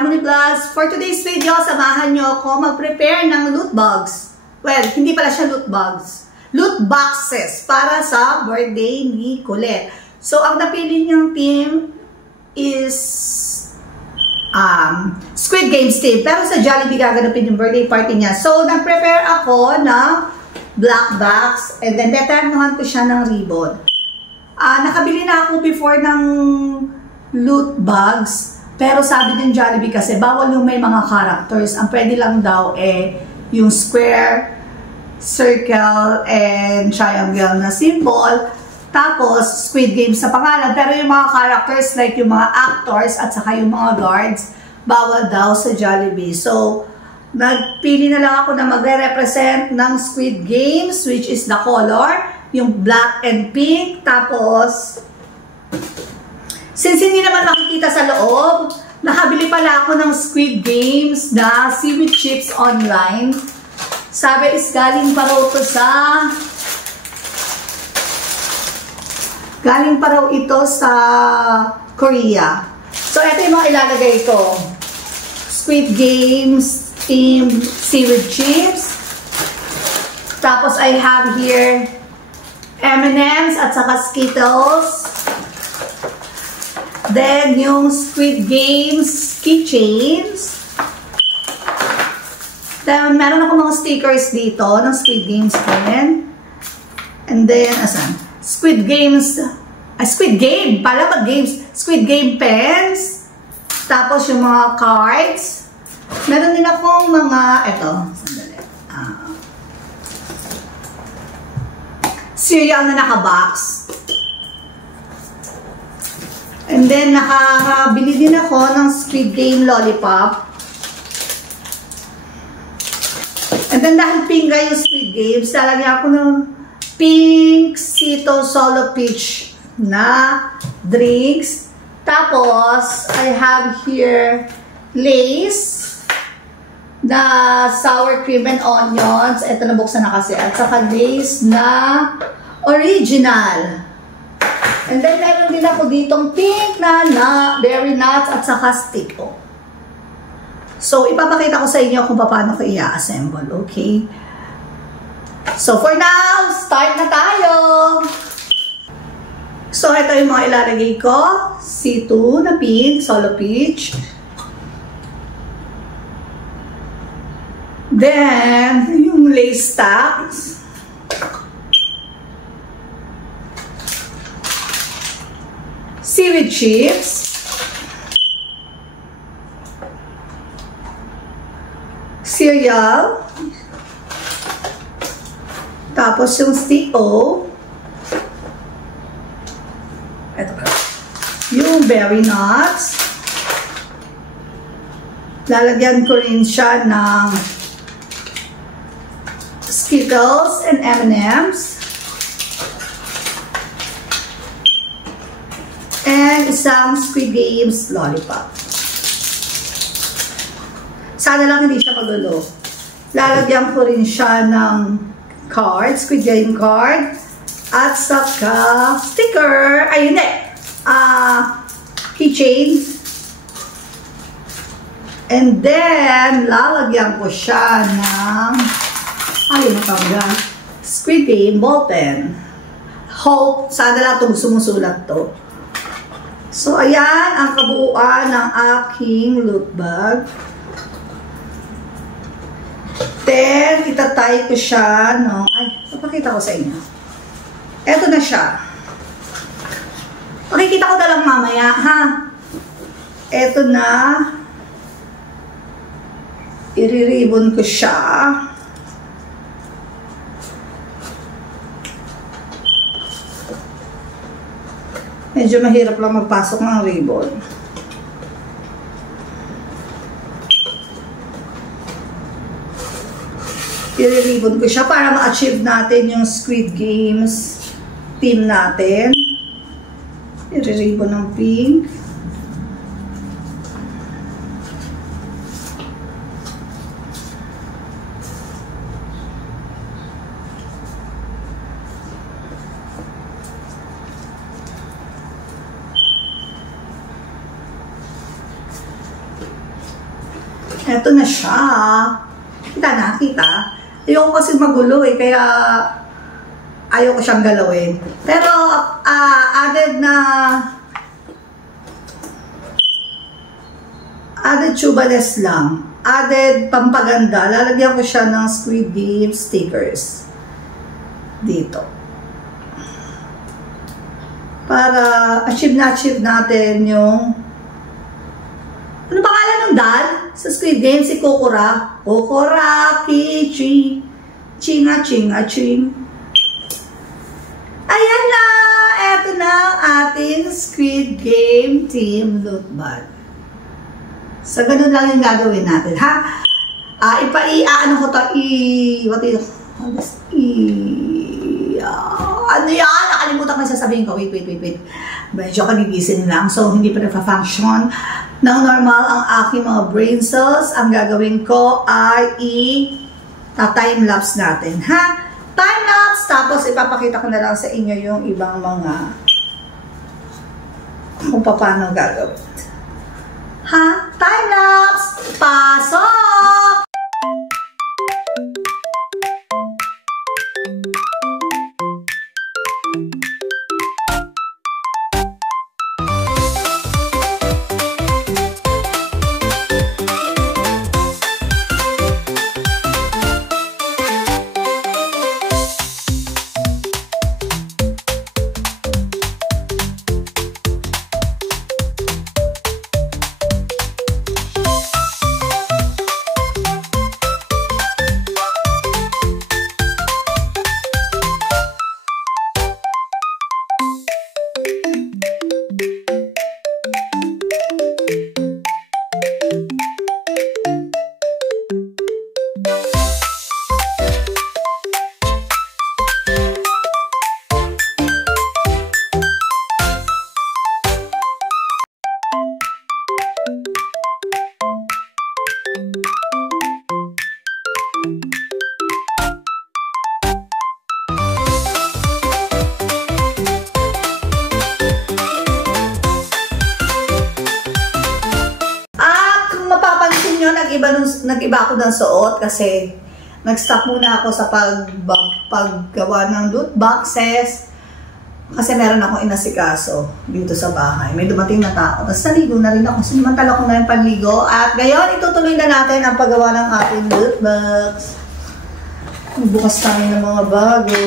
Harmony Plus. For today's video, samahan nyo ako mag-prepare ng loot bags. Well, hindi pala siya loot bags. Loot boxes para sa birthday ni Colette. So, ang napili niyang team is Squid Games team. Pero sa Jollibee gaganapin yung birthday party niya. So, nag-prepare ako ng black box and then deternuhan ko siya ng ribbon. Nakabili na ako before ng loot bags. Pero sabi din Jollibee kasi bawal yung may mga characters. Ang pwede lang daw yung square, circle, and triangle na symbol. Tapos Squid Games sa pangalan. Pero yung mga characters like yung mga actors at saka yung mga guards, bawal daw sa Jollibee. So, nagpili na lang ako na magre-represent ng Squid Games, which is the color, yung black and pink. Tapos, since hindi naman makikita sa loob, nakabili pala ako ng Squid Games na seaweed chips online. Sabi is galing pa raw ito sa Korea. So, ito yung mga ilalagay ko. Squid Games themed seaweed chips. Tapos, I have here M&M's at saka Skittles. Then, yung Squid Games keychains. Then, meron ako mga stickers dito ng Squid Games pen. And then, Squid Games, Squid Game, pala mag-games. Squid Game pens. Tapos, yung mga cards. Meron din akong mga, sandali. Cereal na naka-box. And then, nakabili din ako ng Squid Game lollipop. And then, dahil pink yung Squid Games, lalagyan ako ng pink Cito Solo Peach na drinks. Tapos, I have here Lay's na sour cream and onions. Ito, nabuksan na kasi. At saka Lay's na original. And then, meron din ako ditong pink na berry nuts at saka stick. So, ipapakita ko sa inyo kung paano ko i-assemble. Okay? So, for now, start na tayo! So, ito yung mga ilalagay ko. C2 na pink, Solo Peach. Then, yung Lay's stacks. Seaweed chips, cereal, tapos yung stick-o, yung berry nuts, lalagyan ko rin siya ng Skittles and M&M's, and isang Squid Games lollipop. Sana lang hindi siya magulo. Lalagyan ko rin siya ng card, Squid Game card, at saka sticker, ayun keychain. And then, lalagyan ko siya ng, Squid Game ball pen. Hope, sana lang itong sumusulat to. So, ayan ang kabuuan ng aking loot bag. Then, itatay ko siya, papakita ko sa inyo. Eto na siya. Makikita ko na lang mamaya, ha? Eto na. I-ribbon ko siya. Medyo mahirap lang magpasok ng ribbon. I-ribbon ko siya para ma-achieve natin yung Squid Games team natin. I-ribbon ng pink. Eto na siya. Kita na, kita. Ayoko kasi magulo eh, kaya ayoko siyang galawin. Pero, added tubeless lang. Added pampaganda. Lalagyan ko siya ng Squid Game stickers. Dito. Para achieve natin yung ano pangalan ng dal sa Squid Game? Si Kokora. Kokora, Kichi, Chinga, Chinga, Ching. Ayan na! Eto na ang ating Squid Game Team Loot Bag. So, ganun lang yung gagawin natin, ha? Ano ko to? Ano yan? Nakalimutan ko yung sasabihin ko. Wait. Medyo kanigisin lang. So, hindi pa nagpa-function ng normal ang aking mga brain cells. Ang gagawin ko ay time-lapse natin, ha? Time-lapse, tapos ipapakita ko na lang sa inyo yung ibang mga kung paano gagawin. Ha? Time-lapse! Pasok! Nag-iba ako ng suot kasi nag-stop muna ako sa paggawa ng loot boxes kasi meron akong inasikaso dito sa bahay. May dumating na tao. Tapos naligo na rin ako. Sinimantala ko na yung panligo. At ngayon, itutuloy na natin ang paggawa ng ating loot box. Bukas tayo ng mga bago.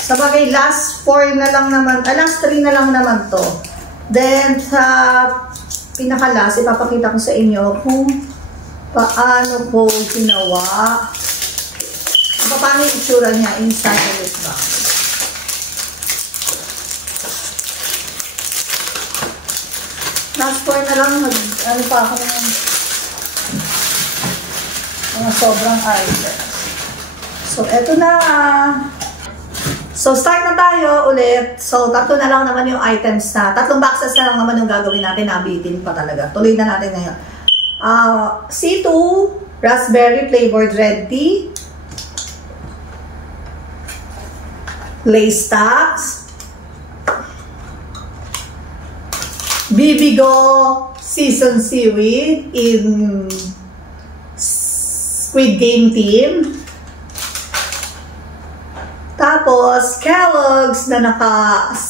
Sabagay, last 3 na lang naman to. Then, sa pinakalas, ipapakita ko sa inyo kung paano ko ginawa, paano yung itsura niya inside the loot box. Last 4 na lang, ano pa ako ng mga sobrang items. So, eto na. So, start na tayo ulit. So, 3 na lang naman yung items na. 3 boxes na lang naman yung gagawin natin. Nabitin pa talaga. Tuloy na natin ngayon. C2, raspberry flavored red tea. Lace stacks. Bibigo seasoned seaweed in Squid Game team. Tapos, Kellogg's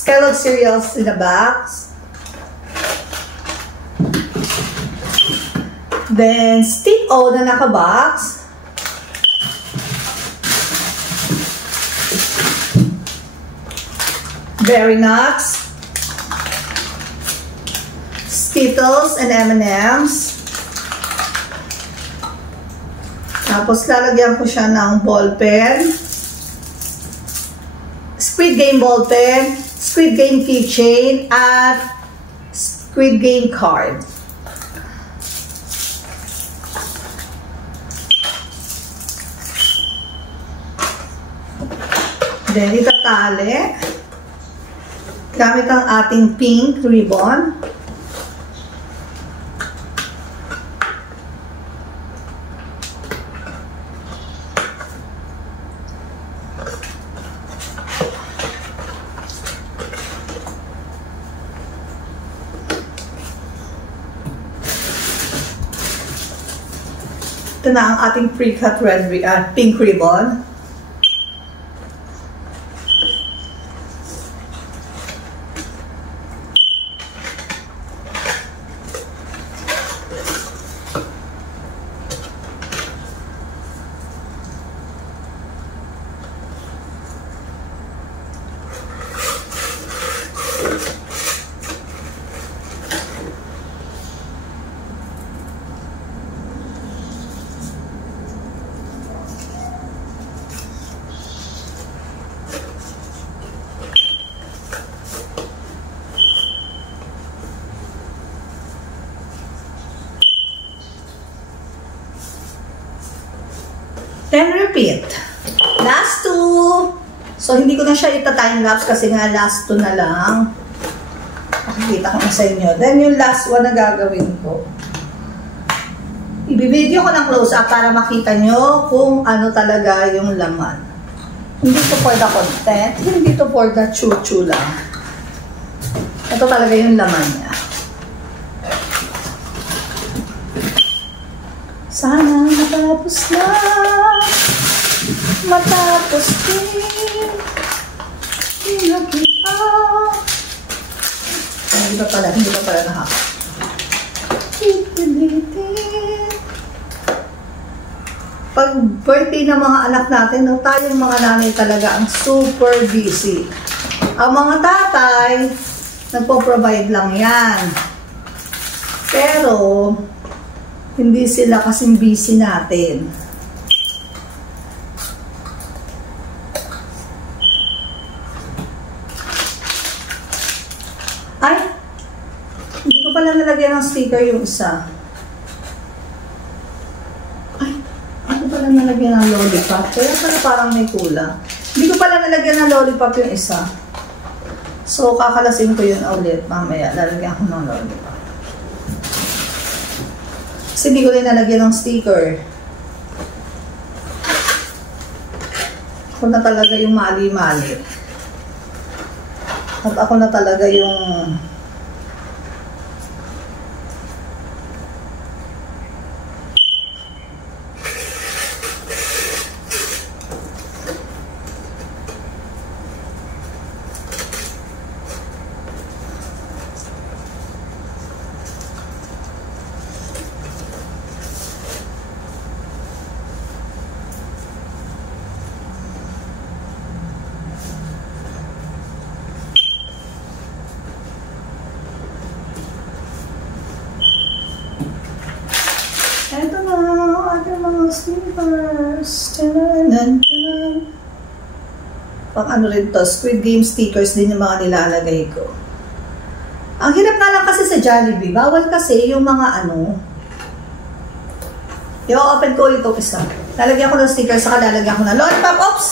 Kellogg's cereals in a box. Then, Stick-O na naka-box. Berry Nuts. Skittles and M&M's. Tapos, lalagyan ko siya ng ball pen. Squid Game ball pen, Squid Game keychain, at Squid Game card. Then, itatali gamit ang ating pink ribbon. Ito na ang ating pre-cut pink ribbon. Then repeat. Last two. So, hindi ko na siya ita-time-lapse kasi nga last two na lang. Makikita ko na sa inyo. Then, yung last one na gagawin ko. Ibibideo ko ng close-up para makita nyo kung ano talaga yung laman. Hindi to for the content. Hindi to for the chu-chu lang. Ito talaga yung laman niya. Sana matapos na. Matapos din. Pinagkita. Hindi pa pala nahaka. Pipilitin. Pag birthday ng mga anak natin, no, tayong mga nanay talaga ang super busy. Ang mga tatay, nagpo-provide lang yan. Pero, hindi sila kasing busy natin. Ay, hindi ko pala nalagyan ng sticker yung isa. Ay, hindi ko pala nalagyan ng lollipop. Kaya pala parang may kulang. Hindi ko pala nalagyan ng lollipop yung isa. So, kakalasin ko yun ulit. Mamaya, lalagyan ko ng lollipop. Kasi hindi ko rin nalagyan ng sticker. Ako na talaga yung mali-mali. At ako na talaga yung ito na ang ating mga stickers. Tananan, tanan. Pang ano rin to, Squid Game stickers din yung mga nilalagay ko. Ang hirap nga lang kasi sa Jollibee. Bawal kasi yung mga ano. I-open ko ulit itong isa. Lalagyan ko ng stickers, saka lalagyan ko ng lollipop. Oops!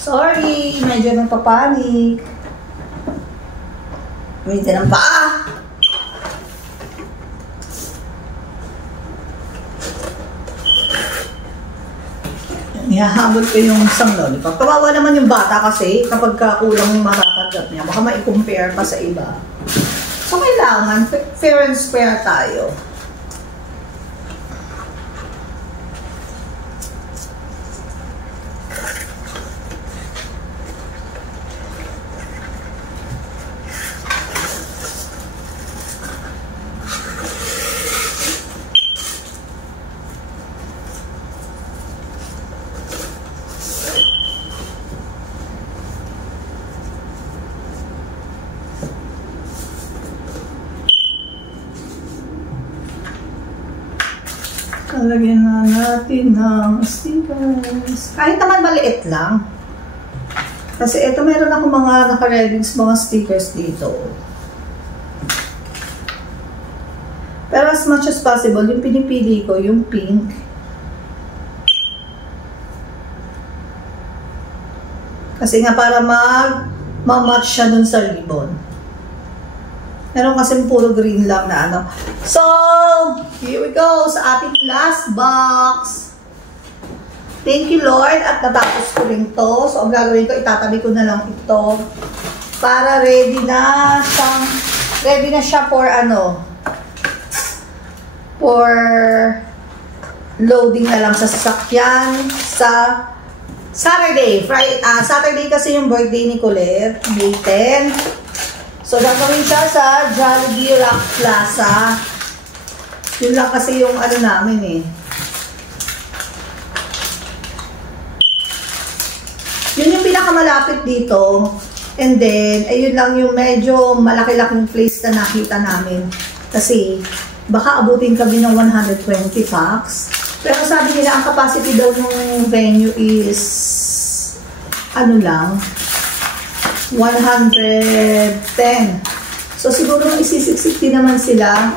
Sorry, medyo nagpapanik. Gamitin ang paa. Ihahabol ko yung isang lollipop. Kawawa naman yung bata kasi kapag kulang yung matatanggap niya. Baka ma-compare pa sa iba. So, kailangan fair and square tayo. Lagyan na natin ng stickers. Kahit naman maliit lang. Kasi ito meron ako mga naka-ready mga stickers dito. Pero as much as possible, yung pinipili ko, yung pink. Kasi nga para mag-match siya dun sa ribbon. Meron kasi puro green lang na ano. So, here we go sa ating last box. Thank you, Lord. At natapos ko rin to. So, ang gagawin ko, itatabi ko na lang ito. Para ready na siya for ano. For loading na lang sa sasakyan sa Saturday. Saturday kasi yung birthday ni Colette, May 10. So, gagawin siya sa Jollibee Rock Plaza. Yun lang kasi yung ano namin eh. Yun yung pinakamalapit dito. And then, ayun lang yung medyo malaki-laking place na nakita namin. Kasi, baka abutin kami ng 120 packs. Pero sabi nila, ang capacity daw ng venue is, ano lang, 110. So, siguro isisiksik din naman sila.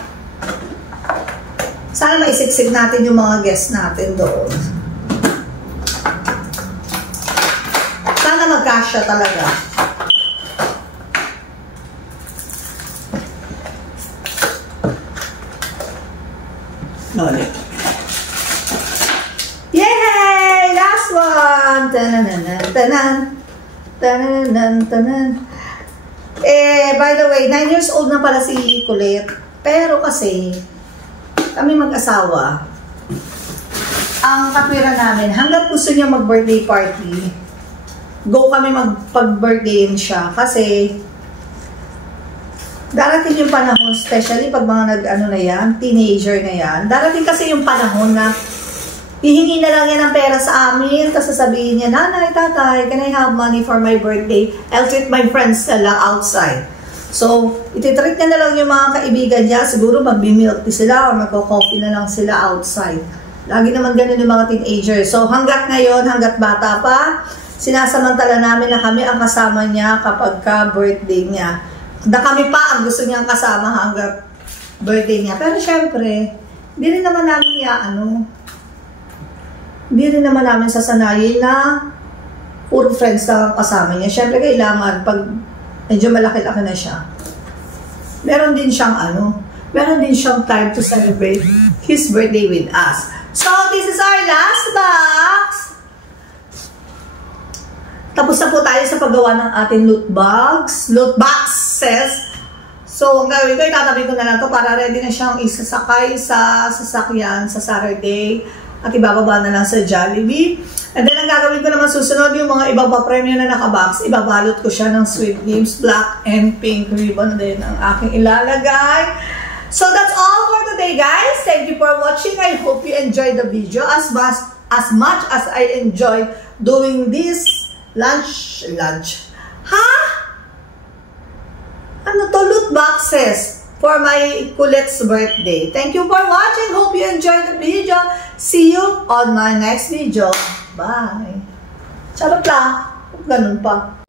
Sana maisiksik natin yung mga guests natin doon. Sana magkasya talaga. Loli. Yay! Last one! Tananan, tanan. Tananan, tanan. By the way, 9 years old na pala si Colette. Pero kasi, kami mag-asawa, ang katwiran namin, hanggat gusto niya mag-birthday party, go kami magpag-birthdayin siya. Kasi, darating yung panahon, especially pag mga nag-ano na yan, teenager na yan, darating kasi yung panahon na hihingi na lang yan ng pera sa amin, tapos sasabihin niya, nanay, tatay, can I have money for my birthday? I'll treat my friends na lang outside. So, ititreat niya na lang yung mga kaibigan niya, siguro mag-milk tea sila or magko-coffee na lang sila outside. Lagi naman ganun yung mga teenagers. So, hanggat ngayon, hanggat bata pa, sinasamantala namin na kami ang kasama niya kapag ka-birthday niya. Na kami pa ang gusto niyang kasama hanggang birthday niya. Pero syempre, hindi rin naman namin hindi rin naman namin sasanayin na puro friends lang ang kasama niya. Syempre, kailangan pag medyo malaki-laki na siya, meron din siyang time to celebrate his birthday with us. So, this is our last box. Tapos na po tayo sa paggawa ng ating loot boxes. So, ang gawin ko, itatabi ko na lang to para ready na siyang isasakay sa sasakyan sa Saturday at ibababa na lang sa Jollibee. And then, ang gagawin ko naman susunod, yung mga ibang pa-premyo na nakabox, ibabalot ko siya ng Sweet Games Black and Pink ribbon din ang aking ilalagay. So, that's all for today, guys. Thank you for watching. I hope you enjoyed the video as much as I enjoyed doing this lunch. Loot boxes for my Colette's birthday. Thank you for watching. Hope you enjoyed the video. See you on my next video. Bye. Charot lang. Ganun pa.